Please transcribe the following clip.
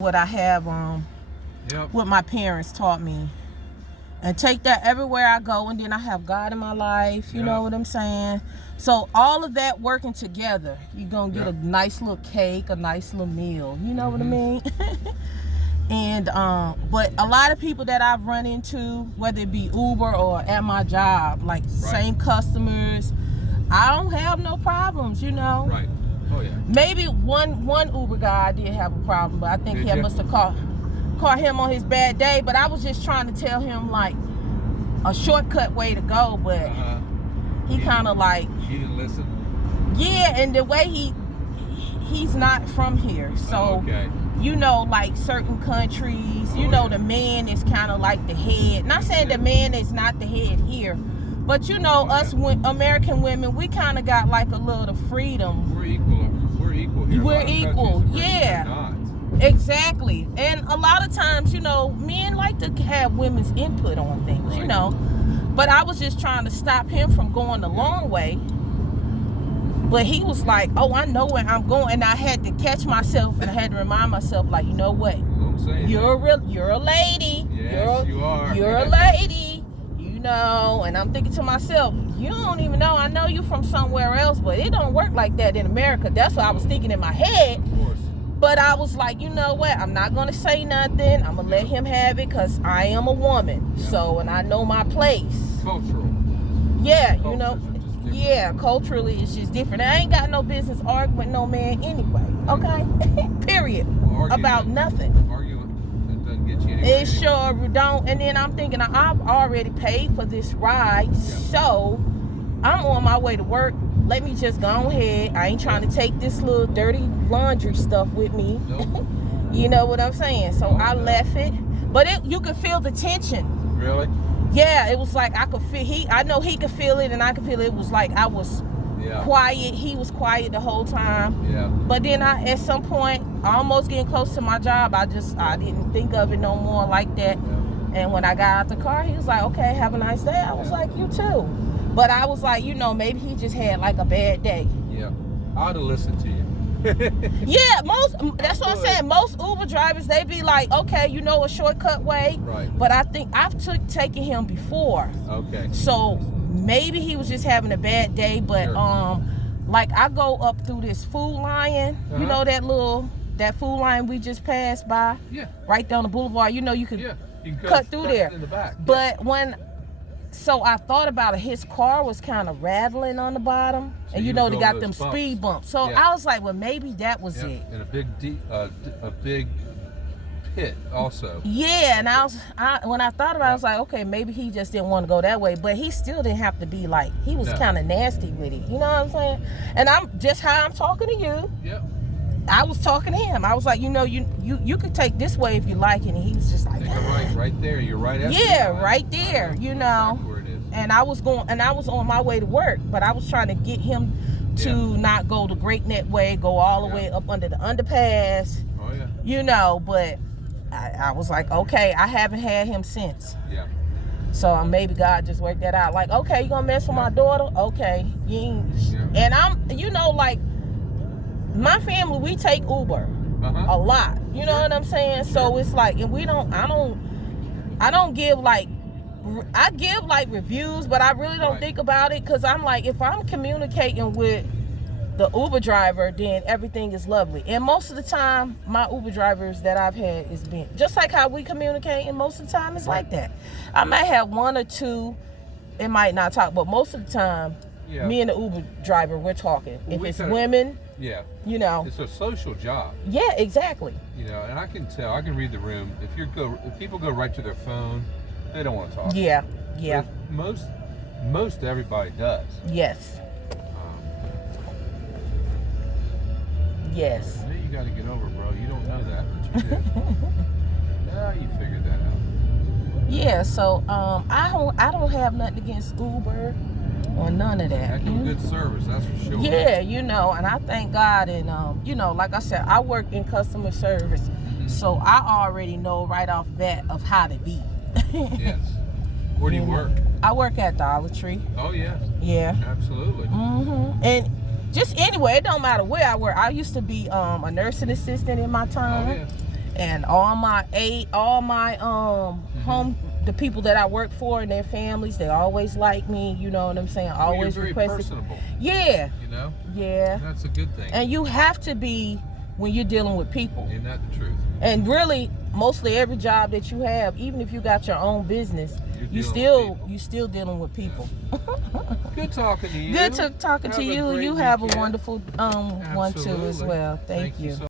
what I have what my parents taught me, and take that everywhere I go. And then I have God in my life, you know what I'm saying? So all of that working together, you're gonna get a nice little cake, a nice little meal, you know what I mean? And but a lot of people that I've run into, whether it be Uber or at my job, like same customers, I don't have no problems, you know. Right. Oh yeah. Maybe one Uber guy did have a problem, but I think he must have caught him on his bad day. But I was just trying to tell him like a shortcut way to go, but he kind of like, he didn't listen. Yeah, and the way he's not from here, so you know, like certain countries, you know, the man is kind of like the head. Not saying the man is not the head here, but you know, us American women, we kind of got like a little freedom. We're equal. We're equal here. We're equal, yeah. Exactly. And a lot of times, you know, men like to have women's input on things, you know. But I was just trying to stop him from going the long way. But he was like, oh, I know where I'm going. And I had to catch myself and I had to remind myself, like, you know what? You're a lady. Yes, you are. You're a lady, you know. And I'm thinking to myself, you don't even know. I know you from somewhere else, but it don't work like that in America. That's what I was thinking in my head. Of course. But I was like, you know what? I'm not going to say nothing. I'm going to let him have it because I am a woman. So, and I know my place. Cultural. Yeah, you know. Yeah, culturally it's just different. I ain't got no business arguing with no man anyway. Okay? Period. About nothing. Arguing, it doesn't get you anywhere. It sure don't. And then I'm thinking, I've already paid for this ride. So, I'm on my way to work. Let me just go ahead. I ain't trying to take this little dirty laundry stuff with me. Nope. You know what I'm saying? So I left it. But you could feel the tension. Really? Yeah, it was like I could feel I know he could feel it and I could feel it. It was like I was quiet. He was quiet the whole time. Yeah. But then at some point, almost getting close to my job, I didn't think of it no more like that. Yeah. And when I got out the car, he was like, okay, have a nice day. I was like, you too. But I was like, you know, maybe he just had like a bad day. Yeah. I'd have listened to you. Yeah, that's what I'm saying. Most Uber drivers, they be like, okay, you know, a shortcut way. Right. But I think I've taken him before. Okay. So maybe he was just having a bad day. But like I go up through this Food Lion, you know, that Food Lion we just passed by. Yeah. Right down the boulevard. You know, you can cut through there. In the back. But so I thought about it. His car was kind of rattling on the bottom, and you know they got them speed bumps. So I was like, well, maybe that was it. And a big pit also. Yeah, and when I thought about it, I was like, okay, maybe he just didn't want to go that way, but he still didn't have to be like, he was kind of nasty with it. You know what I'm saying? And I'm just how I'm talking to you. Yep. I was talking to him. I was like, you know, you could take this way if you like it. And he was just like, right there. You're right at right there, you know. Exactly where it is. And I was on my way to work, but I was trying to get him to not go the Great Neck way, go all the way up under the underpass. Oh yeah. You know, but I was like, okay, I haven't had him since. Yeah. So maybe God just worked that out. Like, okay, you gonna mess with my daughter? Okay. And I'm, you know, like, my family, we take Uber a lot. You know what I'm saying? So it's like, and I don't give like, I give like reviews, but I really don't think about it because I'm like, if I'm communicating with the Uber driver, then everything is lovely. And most of the time, my Uber drivers that I've had is been just like how we communicate, and most of the time it's like that. I might have one or two, it might not talk, but most of the time, me and the Uber driver, we're talking. If it's women, you know, it's a social job. Yeah, exactly. You know, and I can tell, I can read the room. If people go right to their phone, they don't want to talk. Yeah. But most everybody does. Yes. Yes. Yeah, you got to get over, bro. You don't know that, but you do. Yeah, you figured that out. Yeah. So I don't have nothing against Uber or none of that. Heck of a good service, that's for sure. Yeah, you know, and I thank God. And you know, like I said, I work in customer service, so I already know right off bat of how to be. Yes. Where do you work? I work at Dollar Tree. Oh yeah. Yeah. Absolutely. And just anyway, it don't matter where I work. I used to be a nursing assistant in my time. Oh, yeah. And all my home, the people that I work for and their families, they always like me. You know what I'm saying? Always you're very requested. personable. Yeah. You know. Yeah. And that's a good thing. And you have to be when you're dealing with people. Isn't that the truth? And really, mostly every job that you have, even if you got your own business, you still dealing with people. Yeah. Good talking to you. Good talking to you. You have a wonderful one too as Absolutely. well. Thank you. So